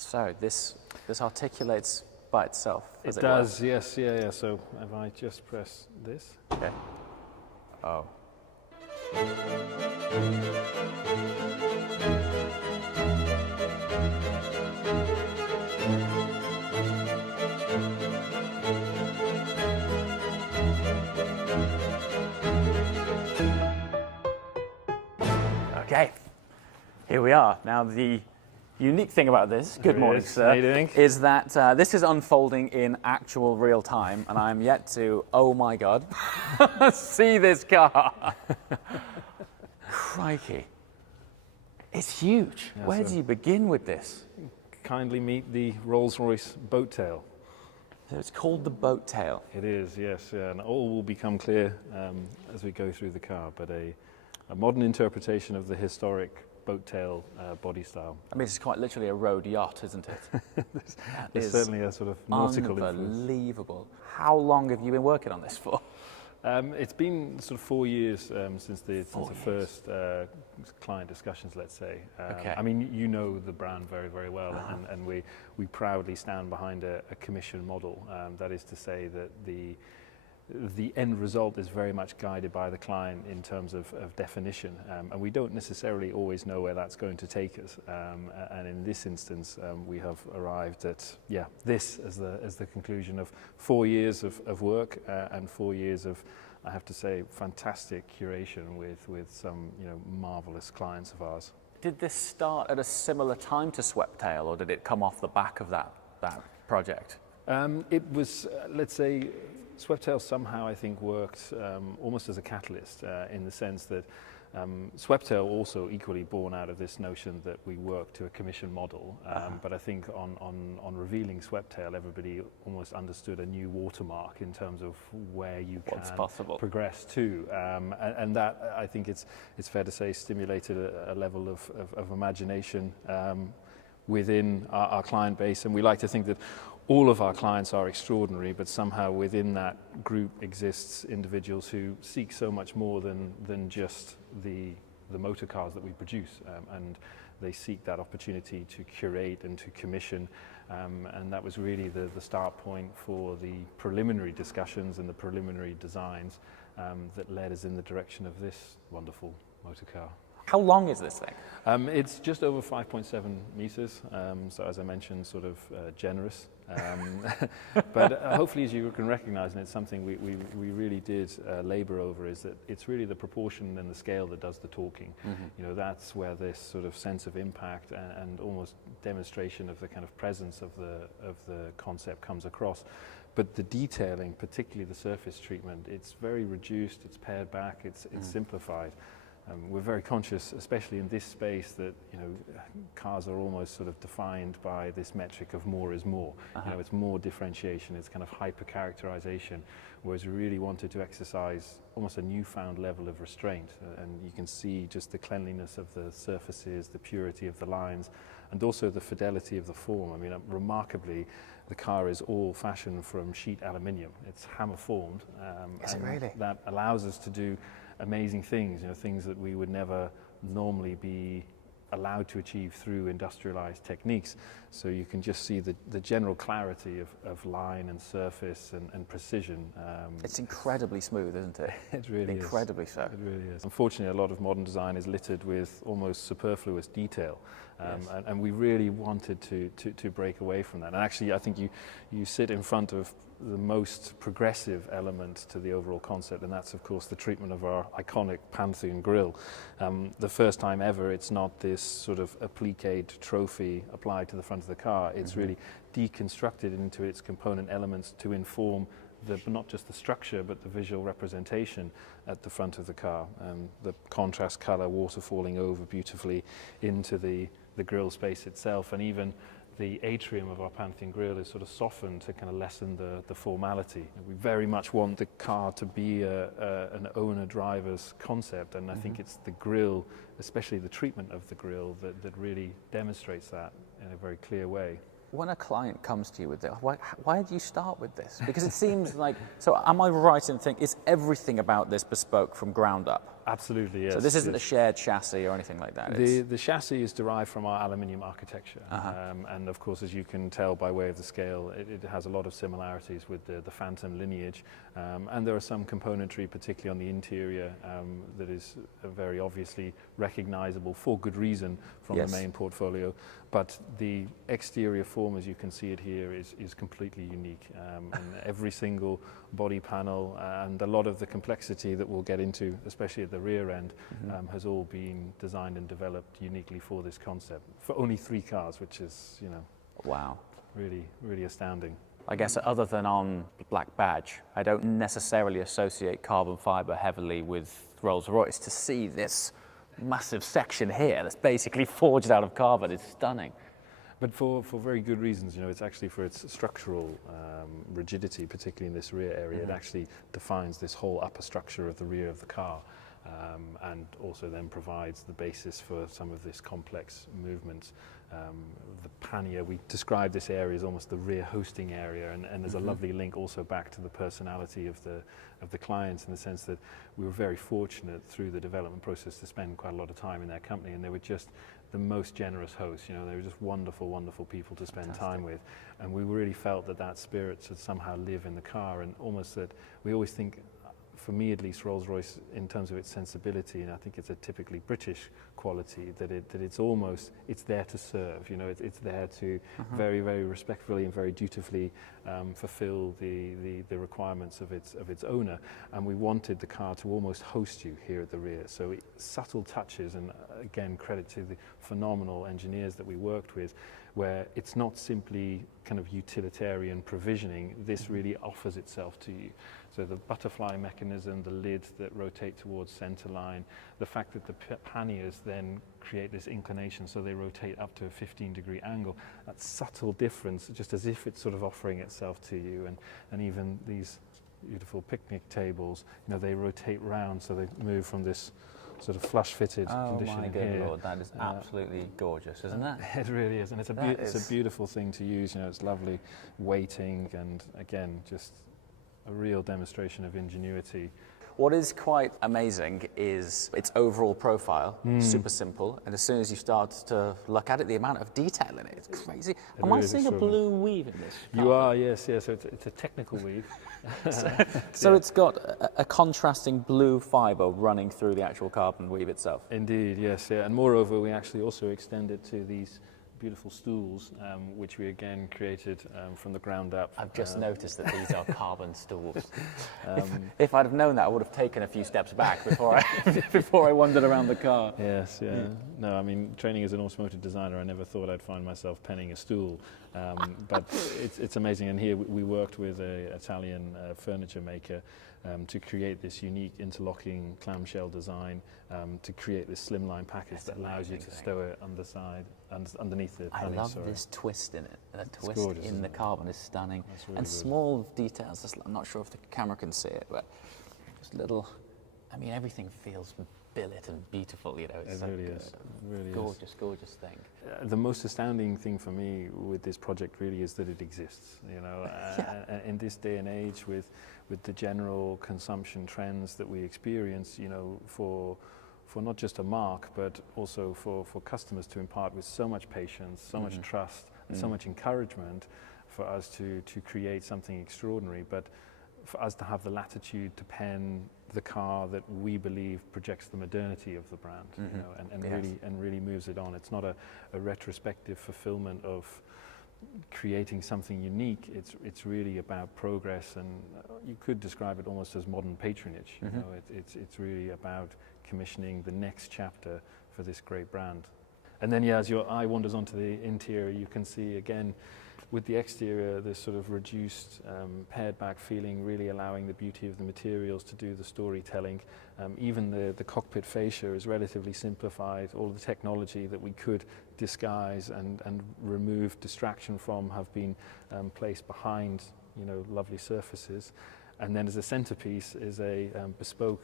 So this articulates by itself, It does, yes, yeah. So if I just press this. Okay. Oh. Okay, here we are. Now the unique thing about this, good morning sir, how you doing? is that this is unfolding in actual real time and I'm yet to, oh my God, see this car. Crikey. It's huge. Yeah, Where do you begin with this? Kindly meet the Rolls Royce Boat Tail. So it's called the Boat Tail. It is, yes, and all will become clear as we go through the car, but a modern interpretation of the historic boat tail body style. I mean, it's quite literally a road yacht, isn't it? There's certainly a sort of nautical influence. Unbelievable. How long have you been working on this for? It's been sort of 4 years since the first client discussions, let's say. Okay. I mean, you know the brand very, very well, and we proudly stand behind a commission model. That is to say that the end result is very much guided by the client in terms of definition, and we don't necessarily always know where that's going to take us. And in this instance, we have arrived at this as the conclusion of 4 years of work and 4 years of, I have to say, fantastic curation with some marvelous clients of ours. Did this start at a similar time to Sweptail, or did it come off the back of that project? It was, let's say, Sweptail somehow, I think, worked almost as a catalyst in the sense that Sweptail also equally born out of this notion that we work to a commission model. But I think on revealing Sweptail, everybody almost understood a new watermark in terms of where you can progress to. And that, I think it's fair to say, stimulated a level of imagination within our client base. And we like to think that all of our clients are extraordinary, but somehow within that group exists individuals who seek so much more than just the motor cars that we produce, and they seek that opportunity to curate and to commission, and that was really the start point for the preliminary discussions and the preliminary designs that led us in the direction of this wonderful motor car. How long is this thing? It's just over 5.7 meters, so as I mentioned, sort of generous. But hopefully, as you can recognize, and it's something we really did labor over, is that it's really the proportion and the scale that does the talking. Mm-hmm. That's where this sort of sense of impact and almost demonstration of the kind of presence of the concept comes across. But the detailing, particularly the surface treatment, it's very reduced, it's pared back, it's simplified. We're very conscious, especially in this space, that cars are almost sort of defined by this metric of more is more. It's more differentiation, it's kind of hyper characterization, whereas we really wanted to exercise almost a newfound level of restraint. And you can see just the cleanliness of the surfaces, the purity of the lines, and also the fidelity of the form. I mean, remarkably, the car is all fashioned from sheet aluminium. It's hammer formed. Is it really? That allows us to do amazing things, things that we would never normally be allowed to achieve through industrialized techniques. So you can just see the general clarity of line and surface and precision. It's incredibly smooth, isn't it? It really is. Incredibly so. It really is. Unfortunately, a lot of modern design is littered with almost superfluous detail. And we really wanted to break away from that. And actually, I think you sit in front of the most progressive element to the overall concept, and that's of course the treatment of our iconic Pantheon grille. The first time ever, it's not this sort of appliqued trophy applied to the front of the car. It's really deconstructed into its component elements to inform not just the structure but the visual representation at the front of the car. The contrast color waterfalling over beautifully into the grille space itself, and even the atrium of our Pantheon grille is sort of softened to kind of lessen the formality. We very much want the car to be an owner-driver's concept, and I think it's the grille, especially the treatment of the grille, that really demonstrates that in a very clear way. when a client comes to you with this, why do you start with this? Because it seems like, so am I right in thinking, is everything about this bespoke from ground up? Absolutely, yes. So this isn't a shared chassis or anything like that? The chassis is derived from our aluminium architecture. And of course, as you can tell by way of the scale, it has a lot of similarities with the Phantom lineage. And there are some componentry, particularly on the interior, that is very obviously recognizable for good reason from the main portfolio. But the exterior form, as you can see it here, is completely unique. And every single body panel and a lot of the complexity that we'll get into, especially at the rear end, has all been designed and developed uniquely for this concept. For only 3 cars, which is, you know, wow, really, really astounding. I guess other than on Black Badge, I don't necessarily associate carbon fiber heavily with Rolls-Royce. To see this massive section here that's basically forged out of carbon is stunning. But for very good reasons, you know, it's actually for its structural rigidity, particularly in this rear area. It actually defines this whole upper structure of the rear of the car, and also then provides the basis for some of this complex movement. The pannier, we describe this area as almost the rear hosting area, and there's a lovely link also back to the personality of the clients, in the sense that we were very fortunate through the development process to spend quite a lot of time in their company, and they were just the most generous hosts. You know, they were just wonderful, wonderful people to spend time with, and we really felt that spirit should somehow live in the car, and almost that we always think, for me at least, Rolls-Royce, in terms of its sensibility, and I think it's a typically British quality, that it's there to serve. You know, it's there to very, very respectfully and very dutifully fulfill the requirements of its owner. And we wanted the car to almost host you here at the rear. So subtle touches, and again, credit to the phenomenal engineers that we worked with, where it's not simply kind of utilitarian provisioning. This really offers itself to you. So the butterfly mechanism, the lid that rotate towards center line, the fact that the panniers then create this inclination so they rotate up to a 15-degree angle, that subtle difference, just as if it's sort of offering itself to you. And even these beautiful picnic tables, you know, they rotate round, so they move from this sort of flush-fitted condition. Oh my good Lord, that is absolutely gorgeous, isn't it? It really is, and it's a beautiful thing to use. You know, it's lovely weighting, and again, just a real demonstration of ingenuity. What is quite amazing is its overall profile, super simple, and as soon as you start to look at it, the amount of detail in it, it's crazy. Am I seeing a blue weave in this? You are, yes, so it's a technical weave. So it's got a contrasting blue fibre running through the actual carbon weave itself. Indeed, yes, yeah, and moreover, we actually also extend it to these beautiful stools, which we again created from the ground up. I've just noticed that these are carbon stools. If I'd have known that, I would have taken a few steps back before I wandered around the car. Yes, yeah. No, I mean, training as an automotive designer, I never thought I'd find myself penning a stool. But it's amazing. And here we worked with an Italian furniture maker to create this unique interlocking clamshell design, to create this slimline package that allows you to stow it underneath the panel. I love this twist in it. The twist gorgeous, in the carbon is stunning. Really and good. Small details, I'm not sure if the camera can see it, but just little, I mean, everything feels billet and beautiful, you know. It's it really is. Really gorgeous, gorgeous thing. The most astounding thing for me with this project really is that it exists. You know, in this day and age, with the general consumption trends that we experience, you know, for not just a marque, but also for customers to impart with so much patience, so much trust, and so much encouragement for us to create something extraordinary, but for us to have the latitude to pen the car that we believe projects the modernity of the brand, you know, and really moves it on. It's not a retrospective fulfillment of creating something unique. It's really about progress, and you could describe it almost as modern patronage. You know, it's really about commissioning the next chapter for this great brand. And then, as your eye wanders onto the interior, you can see again with the exterior this sort of reduced, pared back feeling, really allowing the beauty of the materials to do the storytelling. Even the cockpit fascia is relatively simplified. All the technology that we could disguise and remove distraction from have been placed behind, you know, lovely surfaces. And then as a centerpiece is a bespoke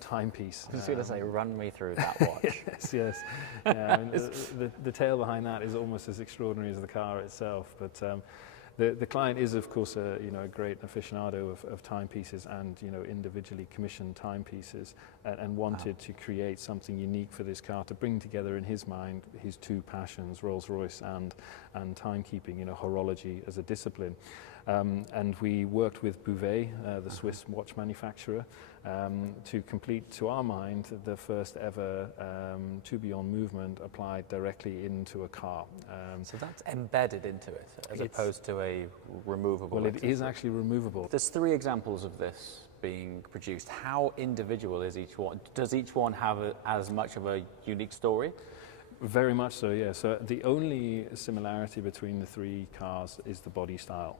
timepiece. I was going to say, run me through that watch. Yes. Yeah, I mean, the tale behind that is almost as extraordinary as the car itself. But the client is, of course, a great aficionado of timepieces and individually commissioned timepieces, and wanted to create something unique for this car to bring together in his mind his two passions, Rolls-Royce and timekeeping, horology as a discipline. And we worked with Bouvet, the Swiss watch manufacturer, to complete, to our mind, the first ever tourbillon movement applied directly into a car. So that's embedded into it, as opposed to a removable. Well, it is actually removable. There's 3 examples of this being produced. How individual is each one? Does each one have as much of a unique story? Very much so, yeah. So the only similarity between the 3 cars is the body style.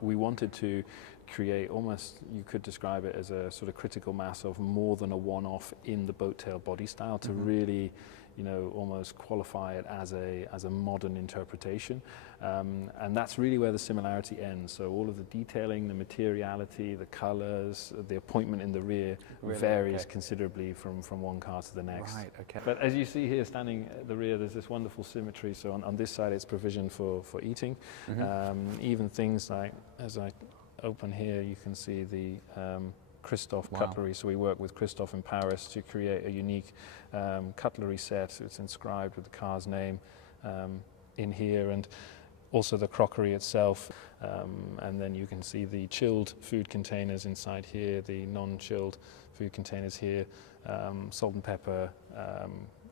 We wanted to create almost, you could describe it as a sort of critical mass of more than a one-off in the boat tail body style to really, almost qualify it as a modern interpretation. And that's really where the similarity ends. So all of the detailing, the materiality, the colors, the appointment in the rear varies considerably from one car to the next. Right, okay. But as you see here, standing at the rear, there's this wonderful symmetry. So on this side, it's provision for eating. Even things like, as I open here, you can see the Christophe cutlery. So we work with Christophe in Paris to create a unique cutlery set. It's inscribed with the car's name in here, and also the crockery itself. And then you can see the chilled food containers inside here, the non-chilled food containers here, salt and pepper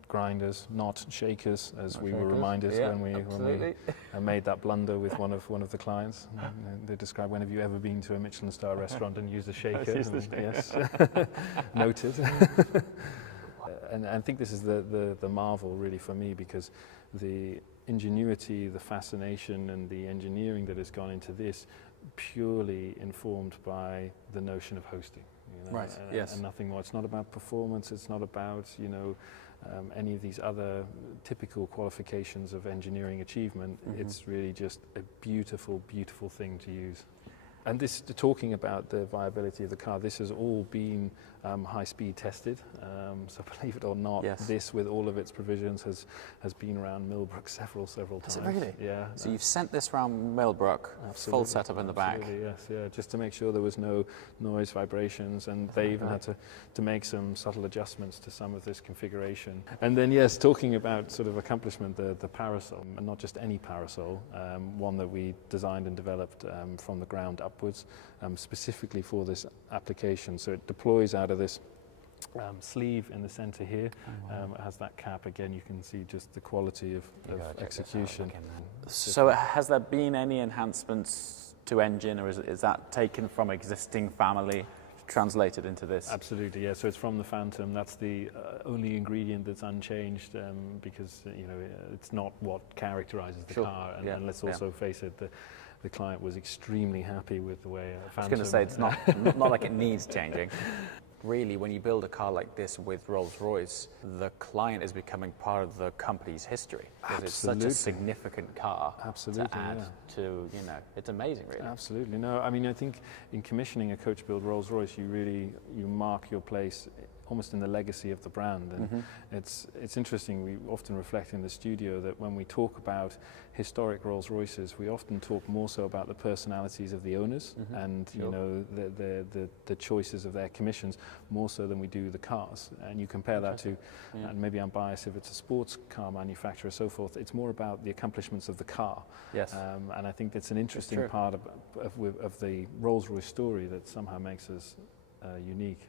grinders, not shakers, as we were reminded when we made that blunder with one of the clients. They described, when have you ever been to a Michelin star restaurant and used a shaker? Yes, noted. And I think this is the marvel really for me, because the ingenuity, the fascination and the engineering that has gone into this, purely informed by the notion of hosting. And nothing more. It's not about performance, it's not about any of these other typical qualifications of engineering achievement. It's really just a beautiful, beautiful thing to use. And this, talking about the viability of the car, this has all been high-speed tested. So believe it or not, this, with all of its provisions, has been around Millbrook several times. Is it really? Yeah. So you've sent this round Millbrook, full setup in the back. Yes, yeah, just to make sure there was no noise, vibrations, and they even had to make some subtle adjustments to some of this configuration. And then, yes, talking about sort of accomplishment, the parasol, and not just any parasol, one that we designed and developed from the ground upwards, specifically for this application. So it deploys out of this sleeve in the center here. It has that cap. Again, you can see just the quality of execution. So has there been any enhancements to engine, or is that taken from existing family, translated into this? Absolutely, yeah. So it's from the Phantom. That's the only ingredient that's unchanged, because it's not what characterizes the car. And let's also face it, the client was extremely happy with the way Phantom. I was going to say, it's not like it needs changing. Really, when you build a car like this with Rolls-Royce, the client is becoming part of the company's history. Because it's such a significant car to add to, it's amazing, really. Absolutely. No, I mean, I think in commissioning a coach-build Rolls-Royce, you mark your place almost in the legacy of the brand. And it's interesting, we often reflect in the studio that when we talk about historic Rolls-Royces, we often talk more so about the personalities of the owners and the choices of their commissions, more so than we do the cars. And you compare that to, and maybe I'm biased if it's a sports car manufacturer, so forth, it's more about the accomplishments of the car. Yes. And I think that's an interesting part of the Rolls-Royce story that somehow makes us unique.